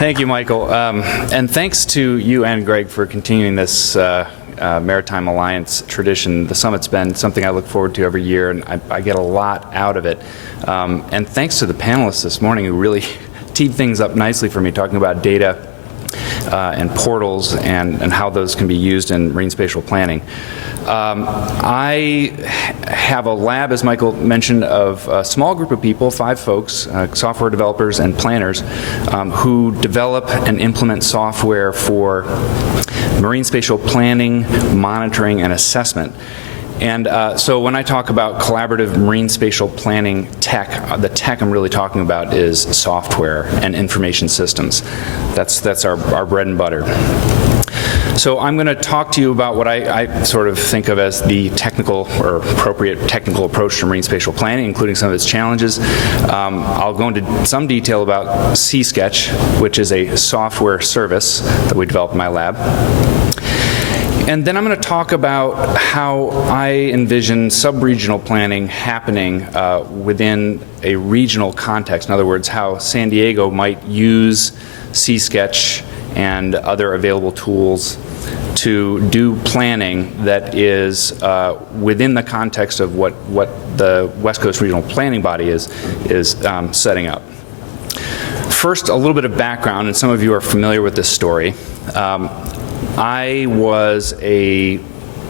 Thank you, Michael. And thanks to you and Greg for continuing this Maritime Alliance tradition. The summit's been something I look forward to every year, and I get a lot out of it. And thanks to the panelists this morning who really teed things up nicely for me, talking about data and portals and how those can be used in marine spatial planning. I have a lab, as Michael mentioned, of a small group of people, 5 folks, software developers and planners, who develop and implement software for marine spatial planning, monitoring, and assessment. And so when I talk about collaborative marine spatial planning tech, the tech I'm really talking about is software and information systems. That's our bread and butter. So I'm going to talk to you about what I sort of think of as the technical or appropriate technical approach to marine spatial planning, including some of its challenges. I'll go into some detail about C-Sketch, which is a software service that we developed in my lab. And then I'm going to talk about how I envision sub-regional planning happening within a regional context. In other words, how San Diego might use C-Sketch and other available tools to do planning that is within the context of what the West Coast Regional Planning Body is setting up. First, a little bit of background, and some of you are familiar with this story. I was a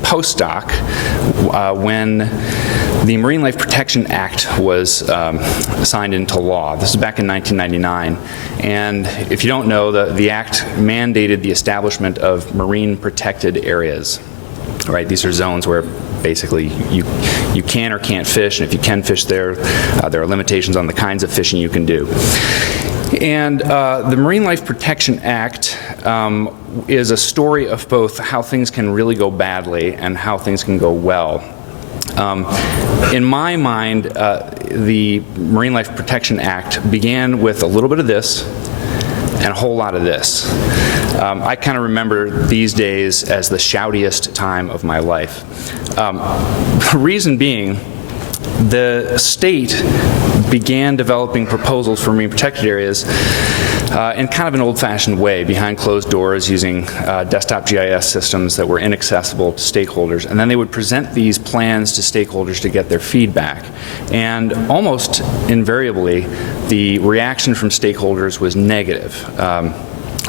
postdoc when the Marine Life Protection Act was signed into law. This is back in 1999. And if you don't know, the act mandated the establishment of marine protected areas. Right? These are zones where basically you can or can't fish, and if you can fish there, there are limitations on the kinds of fishing you can do. And the Marine Life Protection Act is a story of both how things can really go badly and how things can go well. In my mind, the Marine Life Protection Act began with a little bit of this and a whole lot of this. I kind of remember these days as the shoutiest time of my life. The reason being, the state began developing proposals for marine protected areas in kind of an old-fashioned way, behind closed doors, using desktop GIS systems that were inaccessible to stakeholders. And then they would present these plans to stakeholders to get their feedback. And almost invariably, the reaction from stakeholders was negative.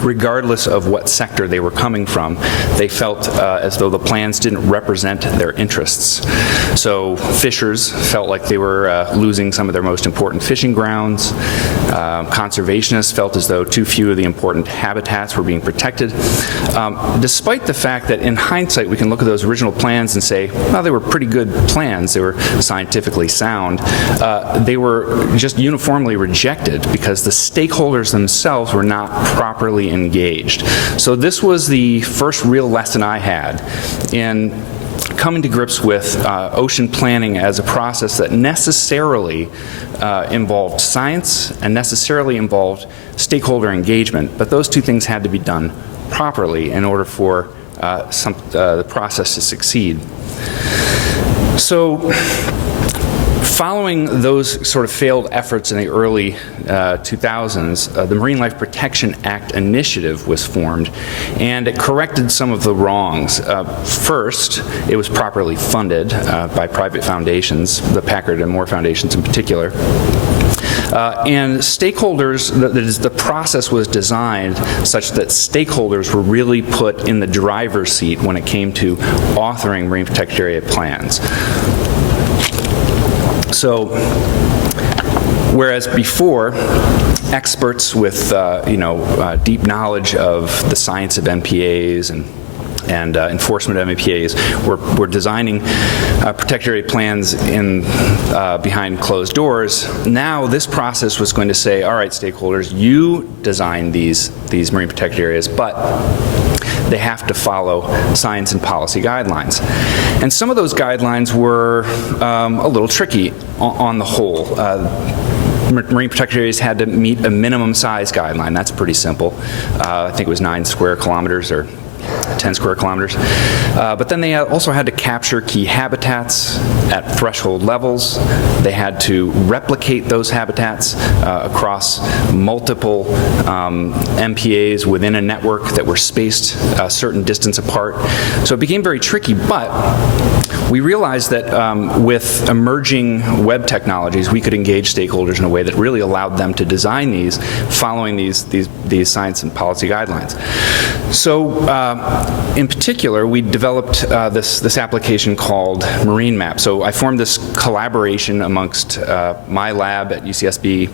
Regardless of what sector they were coming from, they felt as though the plans didn't represent their interests. So fishers felt like they were losing some of their most important fishing grounds. Conservationists felt as though too few of the important habitats were being protected. Despite the fact that in hindsight we can look at those original plans and say, well, they were pretty good plans, they were scientifically sound, they were just uniformly rejected because the stakeholders themselves were not properly engaged. So this was the first real lesson I had in coming to grips with ocean planning as a process that necessarily involved science and necessarily involved stakeholder engagement, but those two things had to be done properly in order for the process to succeed. So following those sort of failed efforts in the early 2000s, the Marine Life Protection Act initiative was formed, and it corrected some of the wrongs. First, it was properly funded by private foundations, the Packard and Moore Foundations in particular. And stakeholders, the process was designed such that stakeholders were really put in the driver's seat when it came to authoring marine protected area plans. So, whereas before, experts with deep knowledge of the science of MPAs and enforcement of MPAs were designing protected area plans behind closed doors. Now this process was going to say, all right, stakeholders, you design these marine protected areas, but they have to follow science and policy guidelines. And some of those guidelines were a little tricky on the whole. Marine protected areas had to meet a minimum size guideline. That's pretty simple. I think it was 9 square kilometers or 10 square kilometers. But then they also had to capture key habitats at threshold levels. They had to replicate those habitats across multiple MPAs within a network that were spaced a certain distance apart. So it became very tricky, but we realized that with emerging web technologies, we could engage stakeholders in a way that really allowed them to design these following these science and policy guidelines. So in particular, we developed this application called Marine Map. So I formed this collaboration amongst my lab at UCSB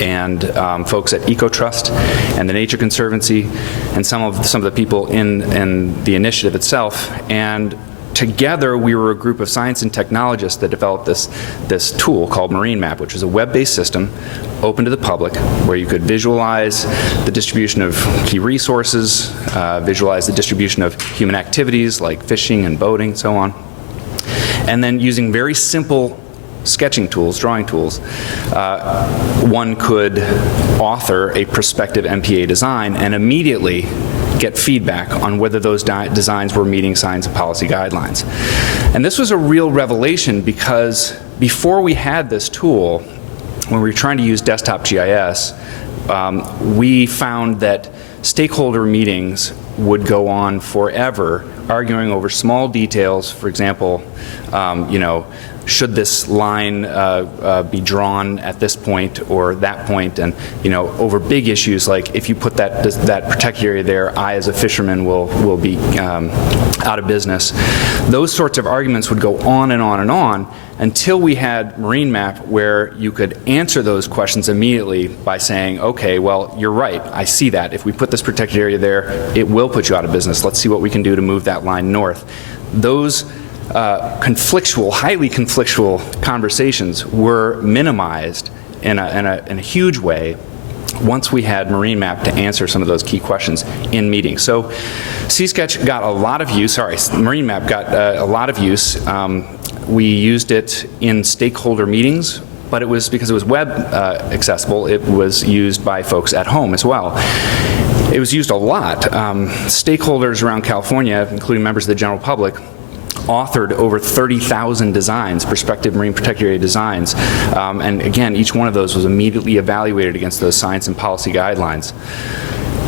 and folks at EcoTrust and the Nature Conservancy and some of the people in the initiative itself. And together, we were a group of science and technologists that developed this tool called Marine Map, which is a web-based system open to the public where you could visualize the distribution of key resources, visualize the distribution of human activities like fishing and boating, so on. And then using very simple sketching tools, drawing tools, one could author a prospective MPA design and immediately get feedback on whether those designs were meeting science and policy guidelines. And this was a real revelation because before we had this tool, when we were trying to use desktop GIS, we found that stakeholder meetings would go on forever, arguing over small details. For example, should this line be drawn at this point or that point, and over big issues like if you put that protected area there, I as a fisherman will be out of business. Those sorts of arguments would go on and on and on until we had Marine Map where you could answer those questions immediately by saying, okay, well, you're right, I see that. If we put this protected area there, it will put you out of business. Let's see what we can do to move that line north. Those highly conflictual conversations were minimized in a huge way once we had Marine Map to answer some of those key questions in meetings. So CSketch got a lot of use, Marine Map got a lot of use. We used it in stakeholder meetings, but it was because it was web accessible, it was used by folks at home as well. It was used a lot. Stakeholders around California, including members of the general public, authored over 30,000 designs, prospective marine protected area designs. And again, each one of those was immediately evaluated against those science and policy guidelines.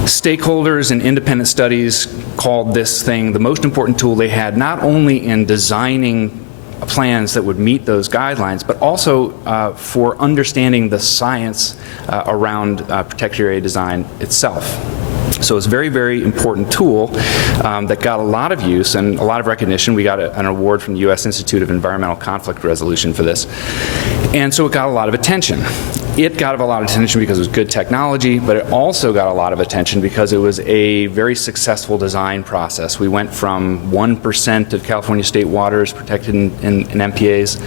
Stakeholders and independent studies called this thing the most important tool they had, not only in designing plans that would meet those guidelines, but also for understanding the science around protected area design itself. So it's a very, very important tool that got a lot of use and a lot of recognition. We got an award from the U.S. Institute of Environmental Conflict Resolution for this. And so it got a lot of attention. It got a lot of attention because it was good technology, but it also got a lot of attention because it was a very successful design process. We went from 1% of California state waters protected in MPAs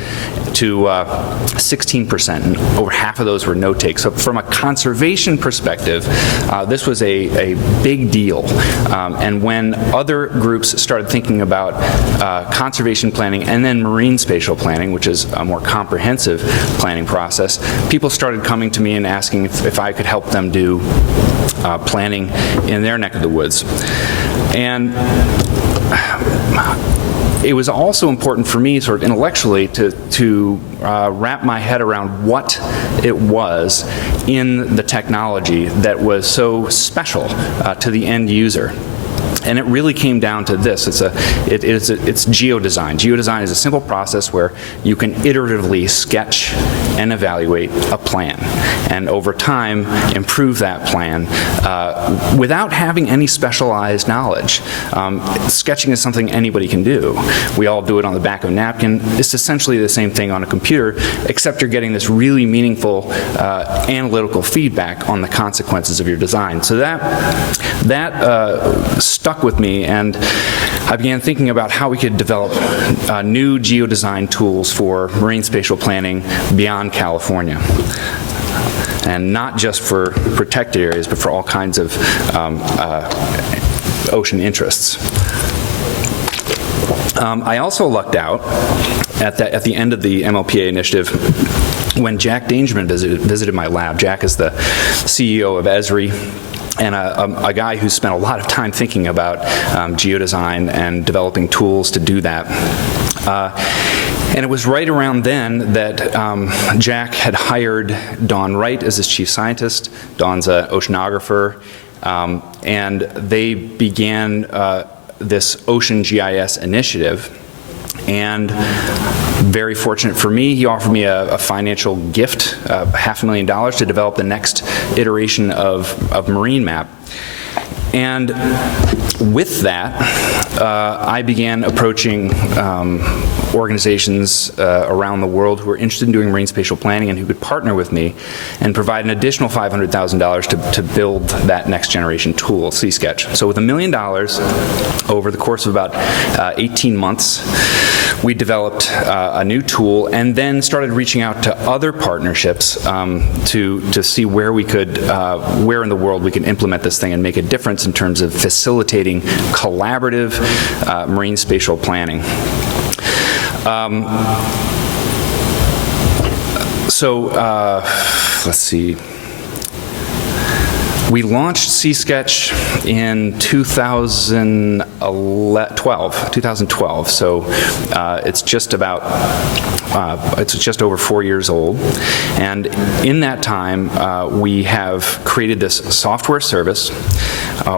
to 16%, and over half of those were no-take. So from a conservation perspective, this was a big deal. And when other groups started thinking about conservation planning and then marine spatial planning, which is a more comprehensive planning process, people started coming to me and asking if I could help them do planning in their neck of the woods. And it was also important for me, sort of intellectually, to wrap my head around what it was in the technology that was so special to the end user. And it really came down to this. It's geodesign. Geodesign is a simple process where you can iteratively sketch and evaluate a plan, and over time improve that plan without having any specialized knowledge. Sketching is something anybody can do. We all do it on the back of a napkin. It's essentially the same thing on a computer, except you're getting this really meaningful analytical feedback on the consequences of your design. So that stuck with me, and I began thinking about how we could develop new geodesign tools for marine spatial planning beyond California. And not just for protected areas, but for all kinds of ocean interests. I also lucked out at the end of the MLPA initiative when Jack Dangerman visited my lab. Jack is the CEO of Esri. and a guy who spent a lot of time thinking about geodesign and developing tools to do that. And it was right around then that Jack had hired Dawn Wright as his chief scientist. Dawn's an oceanographer, and they began this Ocean GIS initiative. And very fortunate for me, he offered me a financial gift, $500,000 to develop the next iteration of Marine Map. And with that, I began approaching organizations around the world who were interested in doing marine spatial planning and who could partner with me and provide an additional $500,000 to build that next generation tool, SeaSketch. So with $1 million over the course of about 18 months, we developed a new tool and then started reaching out to other partnerships to see where we could, where in the world we could implement this thing and make a difference in terms of facilitating collaborative marine spatial planning. Let's see. We launched SeaSketch in 2012. So it's just over 4 years old. And in that time, we have created this software service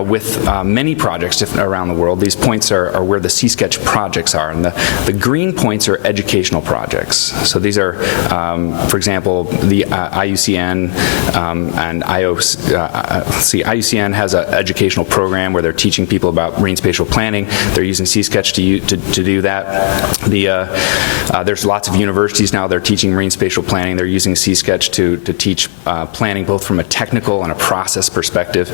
with many projects around the world. These points are where the SeaSketch projects are. And the green points are educational projects. So these are, for example, the IUCN and IUCN has an educational program where they're teaching people about marine spatial planning. They're using SeaSketch to do that. There's lots of universities now that are teaching marine spatial planning. They're using SeaSketch to teach planning both from a technical and a process perspective.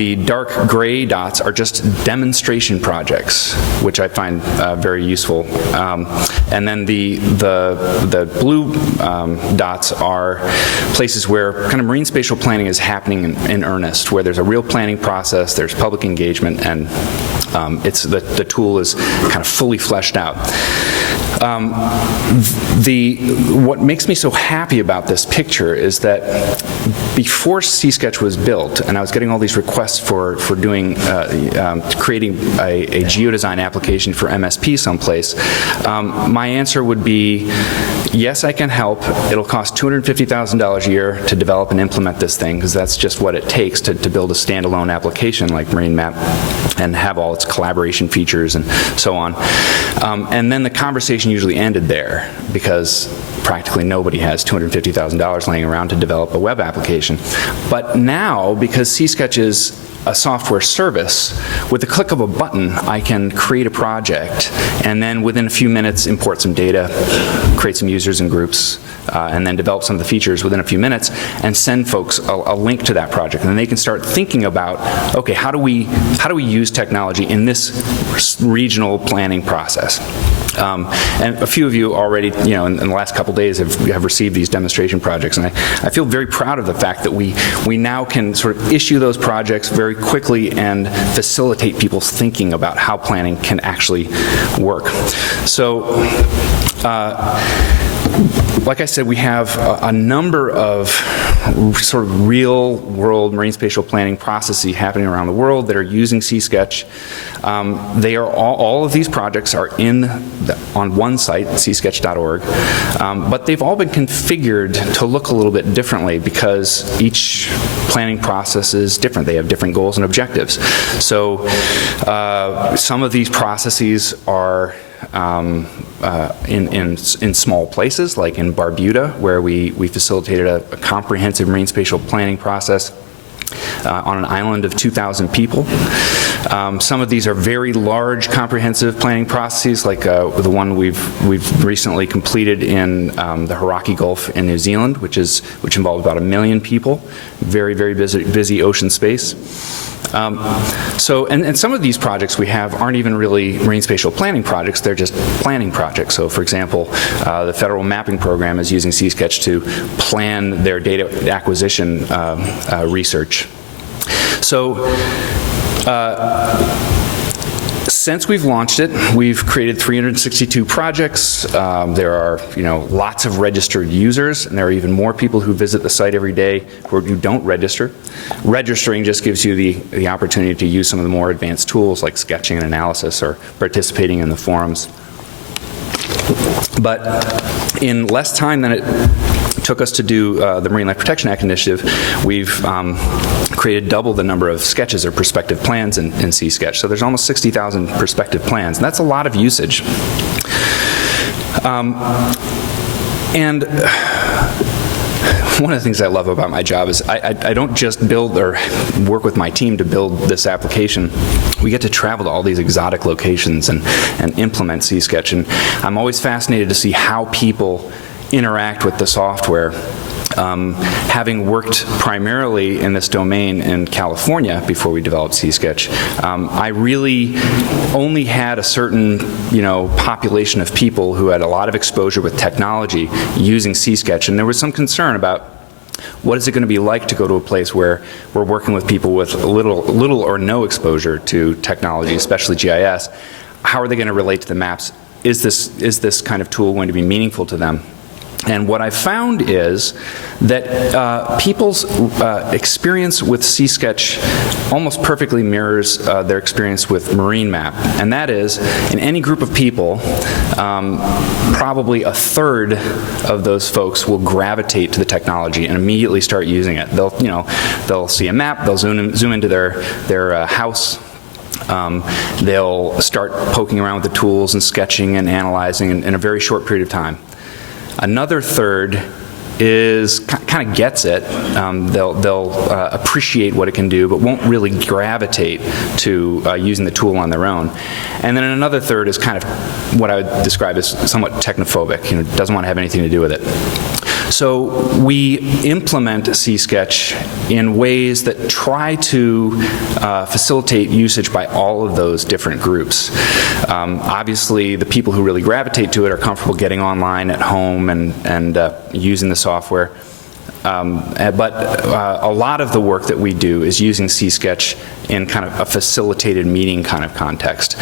The dark gray dots are just demonstration projects, which I find very useful. And then the blue dots are places where kind of marine spatial planning is happening in earnest, where there's a real planning process, there's public engagement, and the tool is kind of fully fleshed out. What makes me so happy about this picture is that before SeaSketch was built, and I was getting all these requests for doing, creating a geodesign application for MSP someplace, my answer would be, yes, I can help. It'll cost $250,000 a year to develop and implement this thing, because that's just what it takes to build a standalone application like Marine Map and have all its collaboration features and so on. And then the conversation usually ended there, because practically nobody has $250,000 laying around to develop a web application. But now, because SeaSketch is a software service, with the click of a button, I can create a project and then within a few minutes import some data, create some users and groups, and then develop some of the features within a few minutes and send folks a link to that project. And then they can start thinking about, okay, how do we use technology in this regional planning process? And a few of you already, in the last couple days have received these demonstration projects, and I feel very proud of the fact that we now can sort of issue those projects very quickly and facilitate people's thinking about how planning can actually work. So, like I said, we have a number of sort of real-world marine spatial planning processes happening around the world that are using SeaSketch. They are all of these projects are on one site, seasketch.org, but they've all been configured to look a little bit differently because each planning process is different. They have different goals and objectives. So some of these processes are in small places, like in Barbuda, where we facilitated a comprehensive marine spatial planning process on an island of 2,000 people. Some of thes are very large, comprehensive planning processes, like the one we've recently completed in the Hauraki Gulf in New Zealand, which involved about 1 million people. Very, very busy ocean space. And some of these projects we have aren't even really marine spatial planning projects, they're just planning projects. So for example, the Federal Mapping Program is using SeaSketch to plan their data acquisition research. So Since we've launched it, we've created 362 projects. There are, lots of registered users, and there are even more people who visit the site every day who don't register. Registering just gives you the opportunity to use some of the more advanced tools like sketching and analysis or participating in the forums. But in less time than it took us to do the Marine Life Protection Act initiative, we've created double the number of sketches or perspective plans in C-Sketch. So there's almost 60,000 perspective plans, and that's a lot of usage. And one of the things I love about my job is I don't just build or work with my team to build this application. We get to travel to all these exotic locations and implement C-Sketch, and I'm always fascinated to see how people interact with the software. Having worked primarily in this domain in California before we developed C-Sketch, I really only had a certain, population of people who had a lot of exposure with technology using C-Sketch, and there was some concern about what is it going to be like to go to a place where we're working with people with little or no exposure to technology, especially GIS. How are they going to relate to the maps? Is this kind of tool going to be meaningful to them? And what I found is that people's experience with C-Sketch almost perfectly mirrors their experience with Marine Map. And that is, in any group of people, probably a third of those folks will gravitate to the technology and immediately start using it. They'll see a map, they'll zoom into their house. They'll start poking around with the tools and sketching and analyzing in a very short period of time. Another third is kind of gets it. They'll appreciate what it can do, but won't really gravitate to using the tool on their own. And then another third is kind of what I would describe as somewhat technophobic. Doesn't want to have anything to do with it. So we implement C-Sketch in ways that try to facilitate usage by all of those different groups. Obviously, the people who really gravitate to it are comfortable getting online at home and using the software. But a lot of the work that we do is using C-Sketch in kind of a facilitated meeting kind of context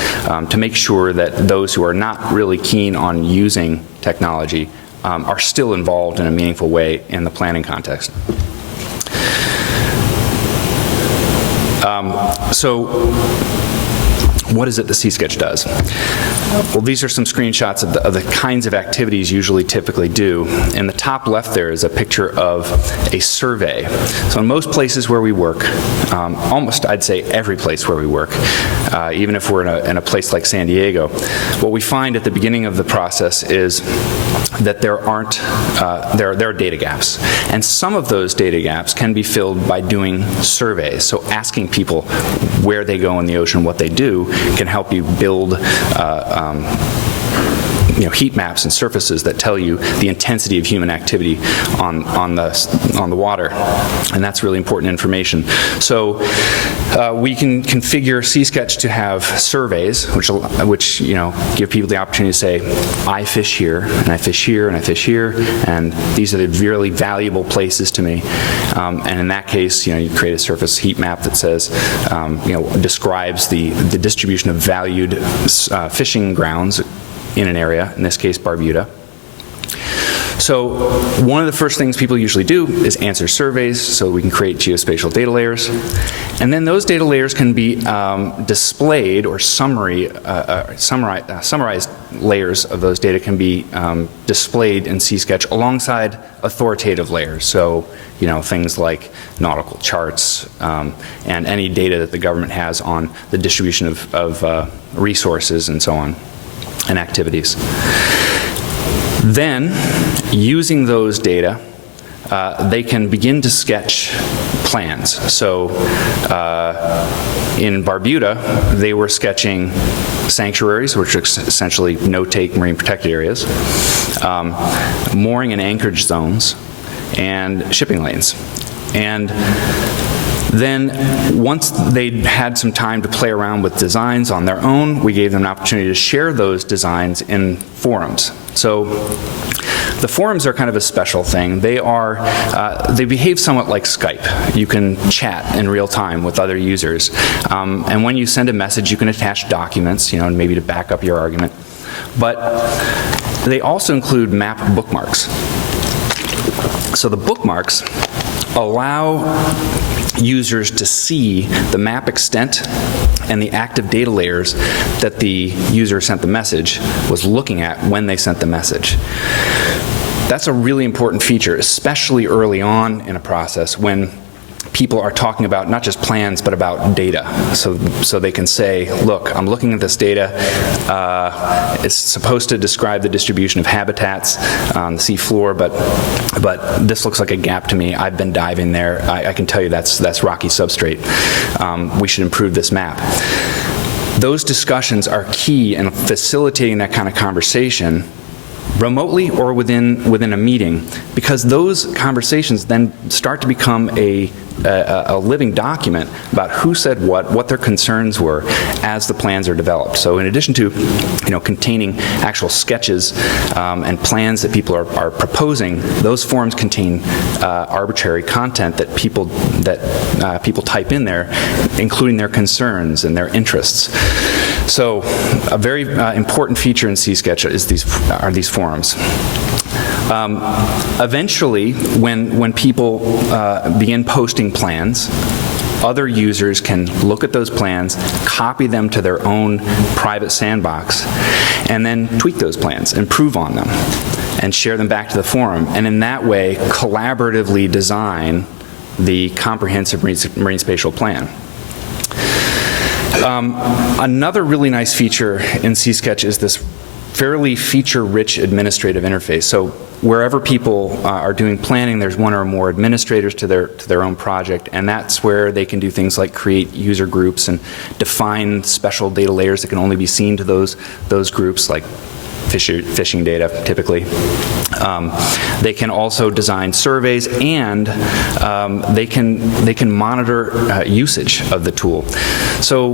to make sure that those who are not really keen on using technology are still involved in a meaningful way in the planning context. So what is it that C-Sketch does? Well, these are some screenshots of the kinds of activities usually typically do. In the top left there is a picture of a survey. So in most places where we work, almost I'd say every place where we work, even if we're in a place like San Diego, what we find at the beginning of the process is that there are data gaps. And some of those data gaps can be filled by doing surveys. So asking people where they go in the ocean, what they do, can help you build heat maps and surfaces that tell you the intensity of human activity on the water, and that's really important information. So we can configure C-Sketch to have surveys, which give people the opportunity to say, I fish here, and I fish here, and I fish here, and these are the really valuable places to me. And in that case, you create a surface heat map that says, describes the distribution of valued fishing grounds in an area, in this case Barbuda. So one of the first things people usually do is answer surveys so we can create geospatial data layers. And then those data layers can be displayed, or summarized layers of those data can be displayed in C-Sketch alongside authoritative layers. So things like nautical charts and any data that the government has on the distribution of resources and so on, and activities. Then, using those data, they can begin to sketch plans. So in Barbuda, they were sketching sanctuaries, which are essentially no-take marine protected areas, mooring and anchorage zones, and shipping lanes. And Then, once they'd had some time to play around with designs on their own, we gave them an opportunity to share those designs in forums. So the forums are kind of a special thing. They behave somewhat like Skype. You can chat in real time with other users. And when you send a message, you can attach documents, maybe to back up your argument. But they also include map bookmarks. So the bookmarks allow users to see the map extent and the active data layers that the user sent the message was looking at when they sent the message. That's a really important feature, especially early on in a process when people are talking about not just plans, but about data. So they can say, look, I'm looking at this data. It's supposed to describe the distribution of habitats on the seafloor, but this looks like a gap to me. I've been diving there. I can tell you that's rocky substrate. We should improve this map. Those discussions are key in facilitating that kind of conversation remotely or within a meeting, because those conversations then start to become a living document about who said what their concerns were as the plans are developed. So in addition to containing actual sketches and plans that people are proposing, those forums contain arbitrary content that people type in there, including their concerns and their interests. So a very important feature in C-Sketch are these forums. Eventually, when people begin posting plans, other users can look at those plans, copy them to their own private sandbox, and then tweak those plans, improve on them, and share them back to the forum. And in that way, collaboratively design the comprehensive marine spatial plan. Another really nice feature in C-Sketch is this fairly feature-rich administrative interface. So wherever people are doing planning, there's one or more administrators to their own project, and that's where they can do things like create user groups and define special data layers that can only be seen to those groups, like fishing data, typically. They can also design surveys, and they can monitor usage of the tool. So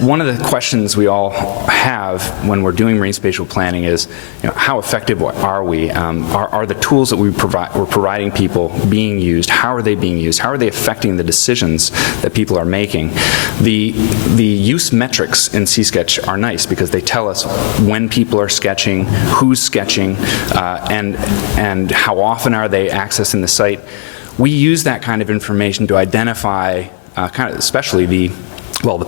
one of the questions we all have when we're doing marine spatial planning is, how effective are we? Are the tools that we're providing people being used? How are they being used? How are they affecting the decisions that people are making? The use metrics in C-Sketch are nice because they tell us when people are sketching, who's sketching, and how often are they accessing the site. We use that kind of information to identify especially the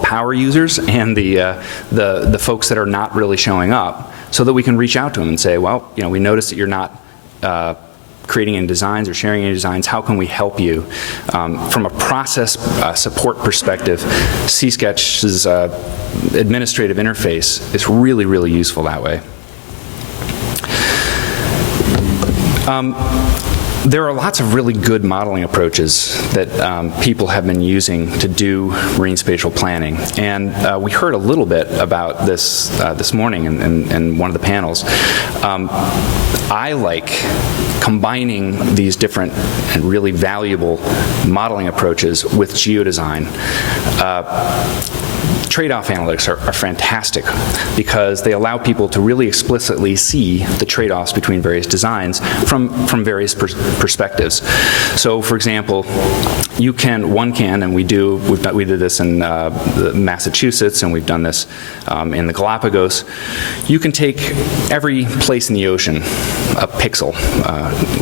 power users and the folks that are not really showing up, so that we can reach out to them and say, well, we noticed that you're not creating any designs or sharing any designs. How can we help you? From a process support perspective, C-Sketch's administrative interface is really, really useful that way. There are lots of really good modeling approaches that people have been using to do marine spatial planning, and we heard a little bit about this this morning in one of the panels. I like combining these different and really valuable modeling approaches with geodesign. Trade-off analytics are fantastic because they allow people to really explicitly see the trade-offs between various designs from various perspectives. So, for example, and we did this in Massachusetts, and we've done this in the Galapagos. You can take every place in the ocean, a pixel,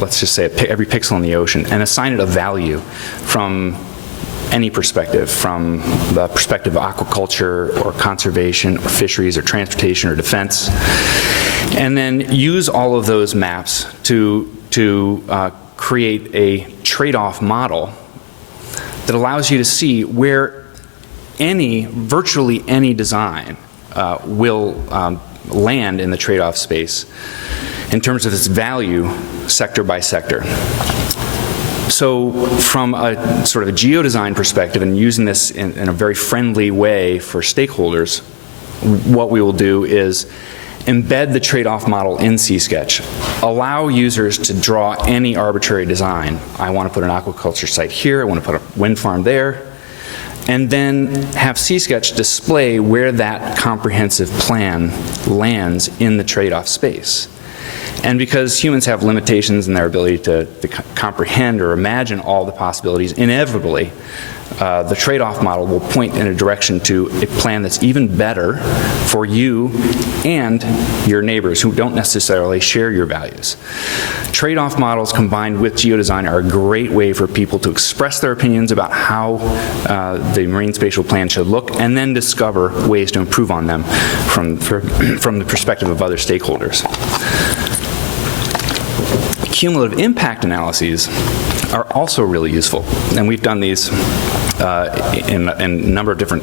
let's just say every pixel in the ocean, and assign it a value from any perspective, from the perspective of aquaculture or conservation or fisheries or transportation or defense, and then use all of those maps to create a trade-off model that allows you to see where virtually any design will land in the trade-off space in terms of its value sector by sector. So from a sort of a geodesign perspective, and using this in a very friendly way for stakeholders, what we will do is embed the trade-off model in C-Sketch, allow users to draw any arbitrary design. I want to put an aquaculture site here, I want to put a wind farm there, and then have C-Sketch display where that comprehensive plan lands in the trade-off space. And because humans have limitations in their ability to comprehend or imagine all the possibilities, inevitably, the trade-off model will point in a direction to a plan that's even better for you and your neighbors who don't necessarily share your values. Trade-off models combined with geodesign are a great way for people to express their opinions about how the marine spatial plan should look, and then discover ways to improve on them from the perspective of other stakeholders. Cumulative impact analyses are also really useful, and we've done these in a number of different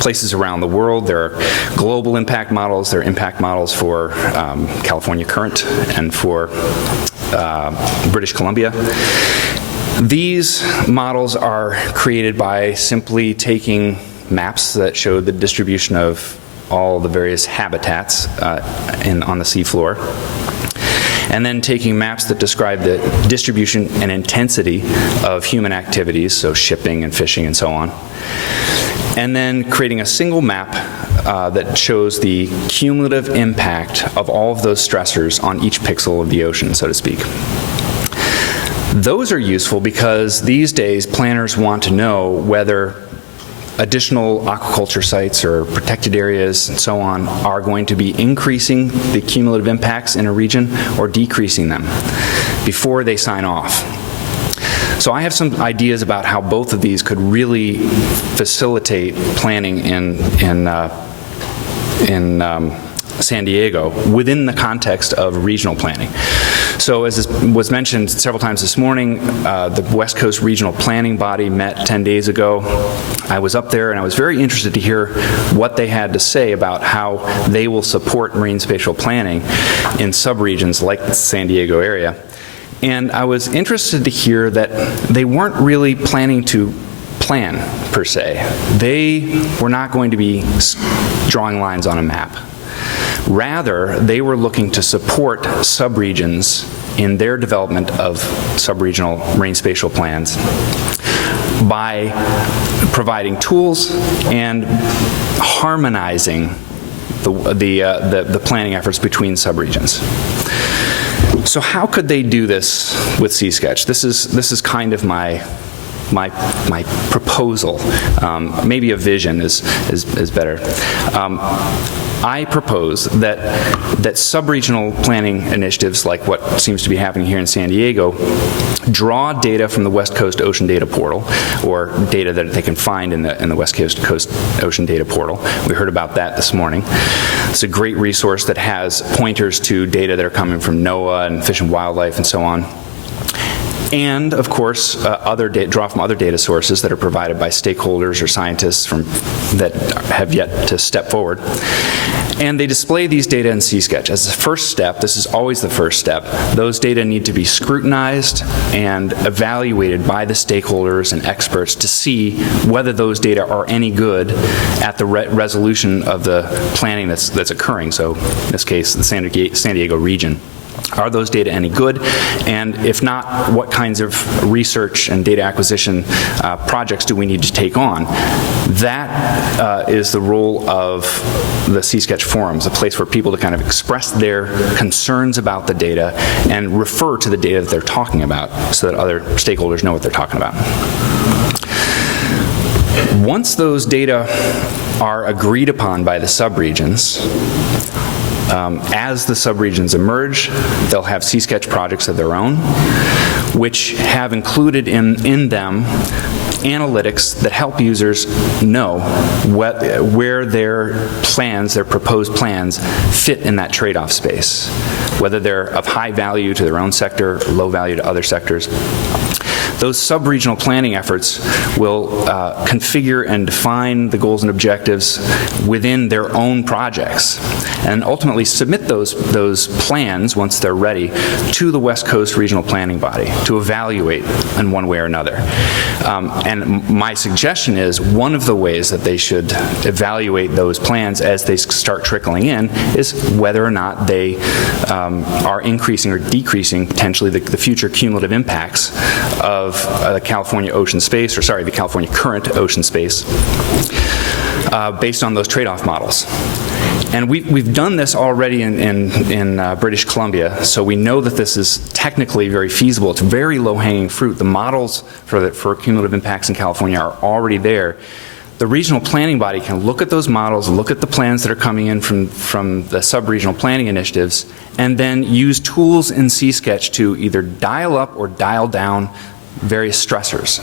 places around the world. There are global impact models, there are impact models for California Current and for British Columbia. These models are created by simply taking maps that show the distribution of all the various habitats on the seafloor, and then taking maps that describe the distribution and intensity of human activities, so shipping and fishing and so on, and then creating a single map that shows the cumulative impact of all of those stressors on each pixel of the ocean, so to speak. Those are useful because these days planners want to know whether additional aquaculture sites or protected areas and so on are going to be increasing the cumulative impacts in a region or decreasing them before they sign off. So I have some ideas about how both of these could really facilitate planning in San Diego within the context of regional planning. So as was mentioned several times this morning, the West Coast Regional Planning Body met 10 days ago. I was up there and I was very interested to hear what they had to say about how they will support marine spatial planning in subregions like the San Diego area. And I was interested to hear that they weren't really planning to plan, per se. They were not going to be drawing lines on a map. Rather, they were looking to support subregions in their development of subregional marine spatial plans by providing tools and harmonizing the planning efforts between subregions. So how could they do this with C-Sketch? This is kind of my proposal. Maybe a vision is better. I propose that sub-regional planning initiatives like what seems to be happening here in San Diego draw data from the West Coast Ocean Data Portal, or data that they can find in the West Coast Ocean Data Portal. We heard about that this morning. It's a great resource that has pointers to data that are coming from NOAA and Fish and Wildlife and so on. And, of course, draw from other data sources that are provided by stakeholders or scientists that have yet to step forward. And they display these data in C-Sketch. As the first step, this is always the first step, those data need to be scrutinized and evaluated by the stakeholders and experts to see whether those data are any good at the resolution of the planning that's occurring. So, in this case, the San Diego region. Are those data any good? And if not, what kinds of research and data acquisition projects do we need to take on? That is the role of the C-Sketch forums, a place for people to kind of express their concerns about the data and refer to the data that they're talking about so that other stakeholders know what they're talking about. Once those data are agreed upon by the subregions, as the subregions emerge, they'll have C-Sketch projects of their own, which have included in them analytics that help users know where their plans, their proposed plans, fit in that trade-off space, whether they're of high value to their own sector, low value to other sectors. Those sub-regional planning efforts will configure and define the goals and objectives within their own projects, and ultimately submit those plans, once they're ready, to the West Coast Regional Planning Body to evaluate in one way or another. And my suggestion is one of the ways that they should evaluate those plans as they start trickling in is whether or not they are increasing or decreasing potentially the future cumulative impacts of of the California ocean space, or sorry, the California current ocean space, based on those trade-off models. And we've done this already in British Columbia, so we know that this is technically very feasible. It's very low-hanging fruit. The models for cumulative impacts in California are already there. The regional planning body can look at those models, look at the plans that are coming in from the sub-regional planning initiatives, and then use tools in C-Sketch to either dial up or dial down various stressors,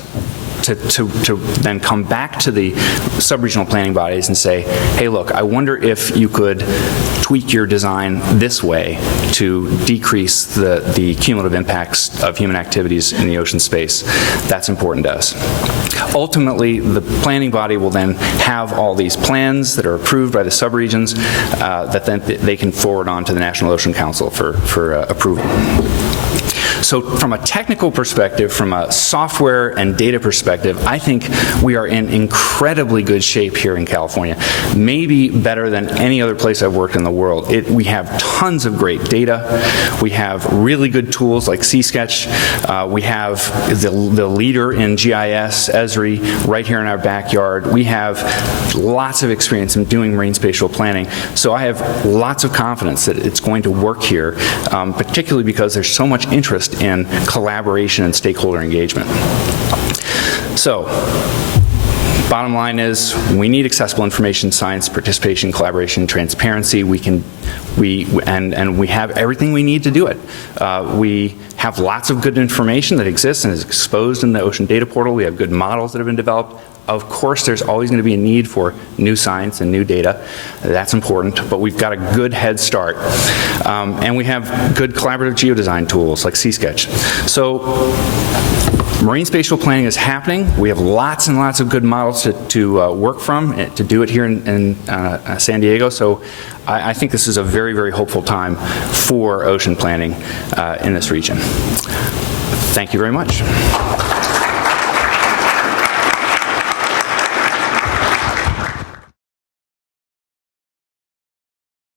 to then come back to the sub-regional planning bodies and say, hey, look, I wonder if you could tweak your design this way to decrease the cumulative impacts of human activities in the ocean space. That's important to us. Ultimately, the planning body will then have all these plans that are approved by the subregions that then they can forward on to the National Ocean Council for approval. So from a technical perspective, from a software and data perspective, I think we are in incredibly good shape here in California, maybe better than any other place I've worked in the world. We have tons of great data. We have really good tools like C-Sketch. We have the leader in GIS, Esri, right here in our backyard. We have lots of experience in doing marine spatial planning. So I have lots of confidence that it's going to work here, particularly because there's so much interest in collaboration and stakeholder engagement. So, bottom line is, we need accessible information, science, participation, collaboration, transparency. And we have everything we need to do it. We have lots of good information that exists and is exposed in the Ocean Data Portal. We have good models that have been developed. Of course, there's always going to be a need for new science and new data. That's important, but we've got a good head start. And we have good collaborative geodesign tools like C-Sketch. So, marine spatial planning is happening. We have lots and lots of good models to work from, to do it here in San Diego. So I think this is a very, very hopeful time for ocean planning in this region. Thank you very much.